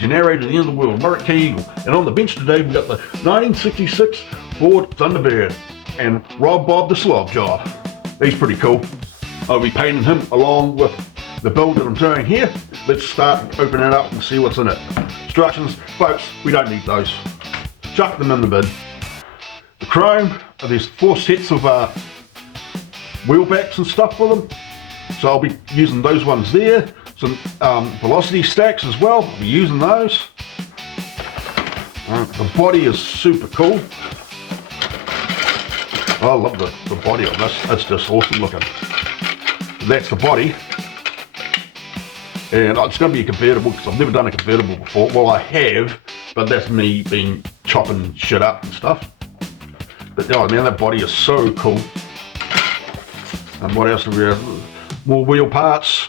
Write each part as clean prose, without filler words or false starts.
generator at the end of the world, American Eagle. And on the bench today, we've got the 1966 Ford Thunderbird and Rob Bob the Slob Job. He's pretty cool. I'll be painting him along with the build that I'm doing here. Let's start opening it up and see what's in it. Instructions, folks, we don't need those. Chuck them in the bin. The chrome, there's 4 sets of wheel backs and stuff for them. So I'll be using those ones there. Some velocity stacks as well, I'll be using those. The body is super cool. I love the body on this, it's just awesome looking. That's the body. And it's going to be a convertible because I've never done a convertible before. Well, I have, but that's me being chopping shit up and stuff. But oh man, that body is so cool. And what else do we have? More wheel parts.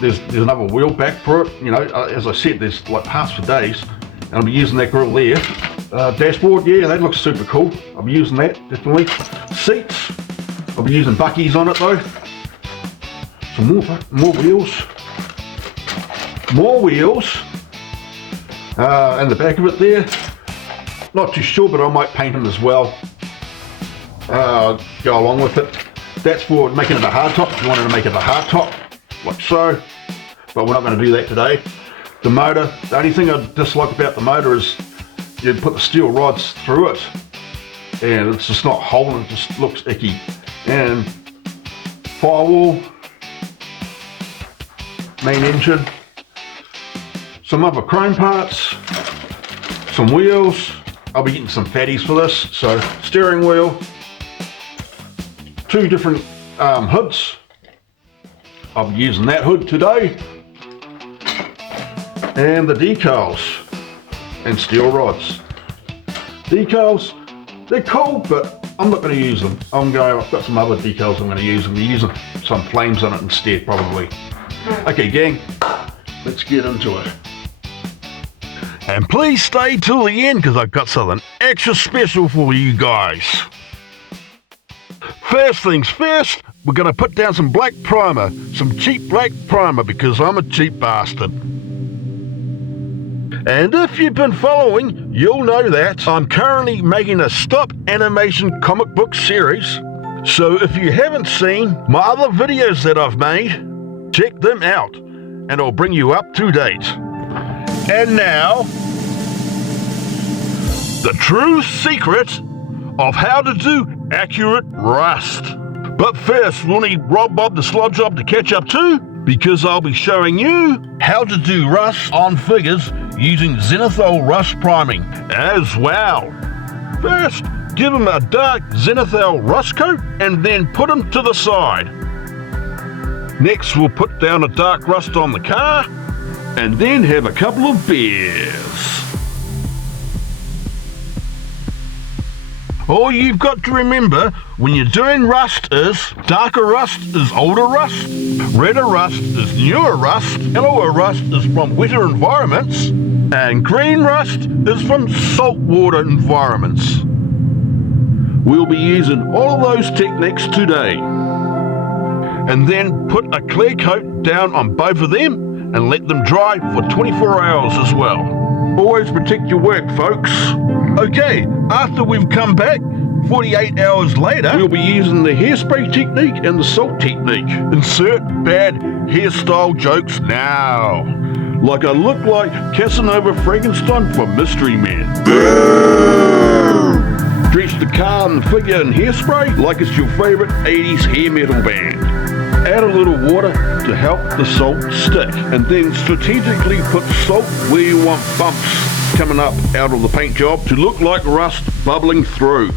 There's another wheel back for it. You know, as I said, there's like parts for days. And I'll be using that grill there. Dashboard, yeah, that looks super cool. I'll be using that, definitely. Seats, I'll be using Bucky's on it though. Some more wheels. More wheels. And the back of it there. Not too sure, but I might paint them as well. Go along with it. That's for making it a hardtop, if you wanted to make it a hardtop, like so. But we're not going to do that today. The motor, the only thing I dislike about the motor is you put the steel rods through it and it's just not holding, it just looks icky. And firewall, main engine, some other chrome parts, some wheels. I'll be getting some fatties for this. So steering wheel, 2 different hoods. I'll be using that hood today. And the decals and steel rods. Decals, they're cool, but I'm not going to use them. I've got some other decals I'm going to use. I'm going to use some flames on it instead, probably. Okay, gang, let's get into it. And please stay till the end because I've got something extra special for you guys. First things first, we're going to put down some black primer, some cheap black primer because I'm a cheap bastard. And if you've been following, you'll know that I'm currently making a stop animation comic book series. So if you haven't seen my other videos that I've made, check them out and I'll bring you up to date. And now, the true secret of how to do accurate rust. But first, we'll need Rob Bob the Slob Job to catch up too, because I'll be showing you how to do rust on figures using zenithal rust priming as well. First, give them a dark zenithal rust coat and then put them to the side. Next, we'll put down a dark rust on the car and then have a couple of beers. All you've got to remember when you're doing rust is darker rust is older rust, redder rust is newer rust, yellower rust is from wetter environments, and green rust is from saltwater environments. We'll be using all of those techniques today. And then put a clear coat down on both of them and let them dry for 24 hours as well. Always protect your work, folks. Okay, after we've come back, 48 hours later, we'll be using the hairspray technique and the salt technique. Insert bad hairstyle jokes now. Like I look like Casanova Frankenstein from Mystery Man. Dress the car and the figure in hairspray like it's your favourite 80s hair metal band. Add a little water to help the salt stick, and then strategically put salt where you want bumps coming up out of the paint job to look like rust bubbling through.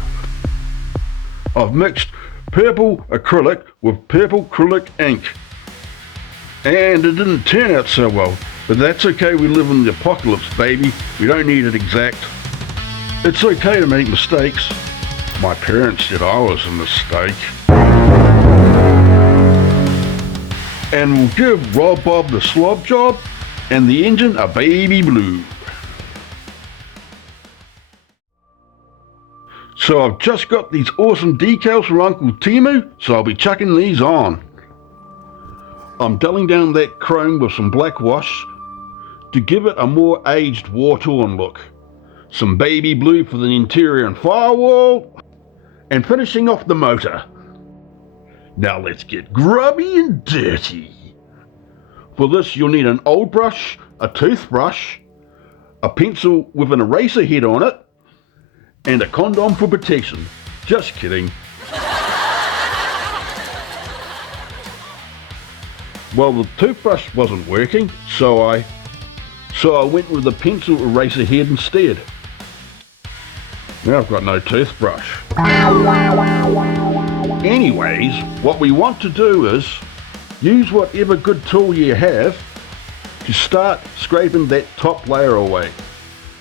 I've mixed purple acrylic with purple acrylic ink, and it didn't turn out so well, but that's okay, we live in the apocalypse, baby. We don't need it exact. It's okay to make mistakes. My parents said I was a mistake. And we'll give Rob Bob the Slob Job and the engine a baby blue. So I've just got these awesome decals from Uncle Timu, so I'll be chucking these on. I'm dulling down that chrome with some black wash, to give it a more aged, war-torn look. Some baby blue for the interior and firewall, and finishing off the motor. Now let's get grubby and dirty. For this you'll need an old brush, a toothbrush, a pencil with an eraser head on it, and a condom for protection. Just kidding. Well, the toothbrush wasn't working, so I went with the pencil eraser head instead. Now I've got no toothbrush. Anyways, what we want to do is use whatever good tool you have to start scraping that top layer away,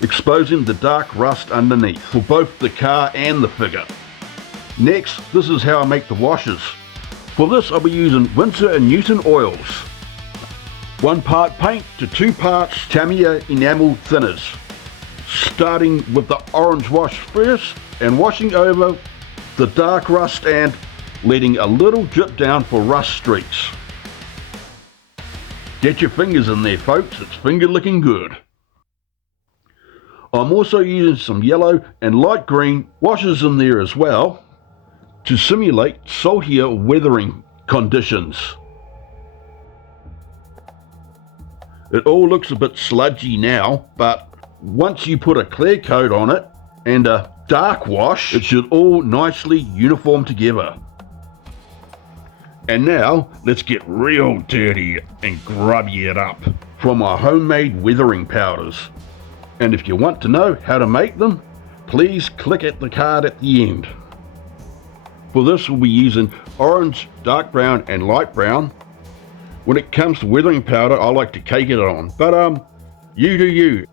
exposing the dark rust underneath for both the car and the figure. Next, this is how I make the washes. For this I'll be using Winsor & Newton oils. 1 part paint to 2 parts Tamiya enamel thinners. Starting with the orange wash first and washing over the dark rust and letting a little drip down for rust streaks. Get your fingers in there folks, it's finger licking good. I'm also using some yellow and light green washes in there as well to simulate saltier weathering conditions. It all looks a bit sludgy now, but once you put a clear coat on it and a dark wash, it should all nicely uniform together. And now let's get real dirty and grubby it up from our homemade weathering powders. And if you want to know how to make them, please click at the card at the end. For this we'll be using orange, dark brown and light brown. When it comes to weathering powder, I like to cake it on, but you do you.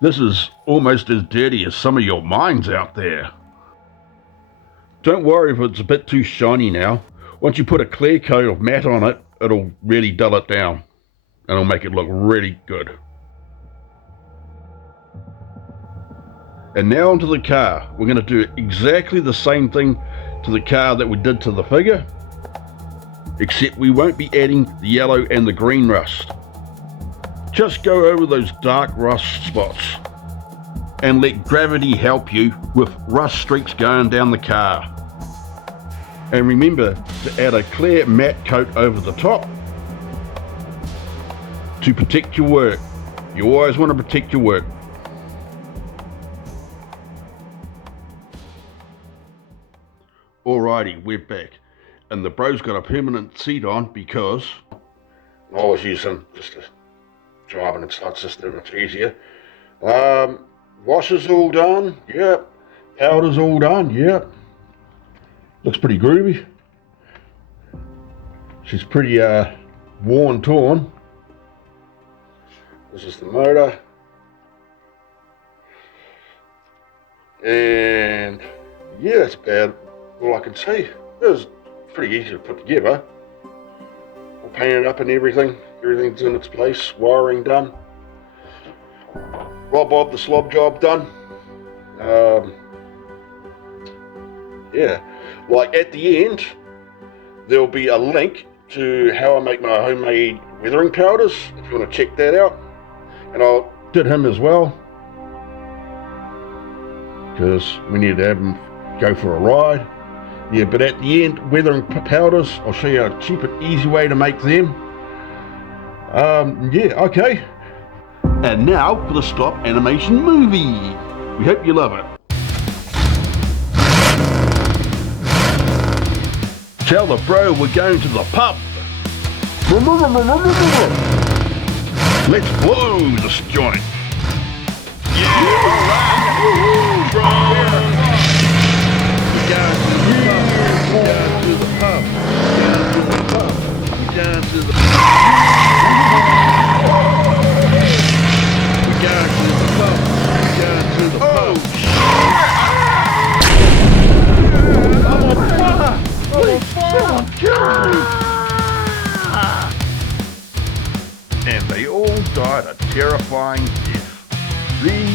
This is almost as dirty as some of your minds out there. Don't worry if it's a bit too shiny now. Once you put a clear coat of matte on it, it'll really dull it down and it'll make it look really good. And now onto the car. We're going to do exactly the same thing to the car that we did to the figure, except we won't be adding the yellow and the green rust. Just go over those dark rust spots and let gravity help you with rust streaks going down the car. And remember to add a clear matte coat over the top to protect your work. You always want to protect your work. Alrighty, we're back. And the bro's got a permanent seat on because I was using just a driving and start system, it's easier. Washer's all done, yep. Powder's all done, yep. Looks pretty groovy. She's pretty worn, torn. This is the motor. And yeah, that's about all I can say. It was pretty easy to put together. All painted up and everything. Everything's in its place. Wiring done. Rob Bob the slob job done. Yeah, like at the end there'll be a link to how I make my homemade weathering powders if you want to check that out. And I did him as well because we need to have him go for a ride. Yeah, but at the end, weathering powders, I'll show you a cheap and easy way to make them. Yeah, okay. And now for the stop animation movie. We hope you love it. Tell the bro we're going to the pub. Let's blow this joint. Yeah, bro. We're going to the pub. We're going to the and they all died a terrifying death. The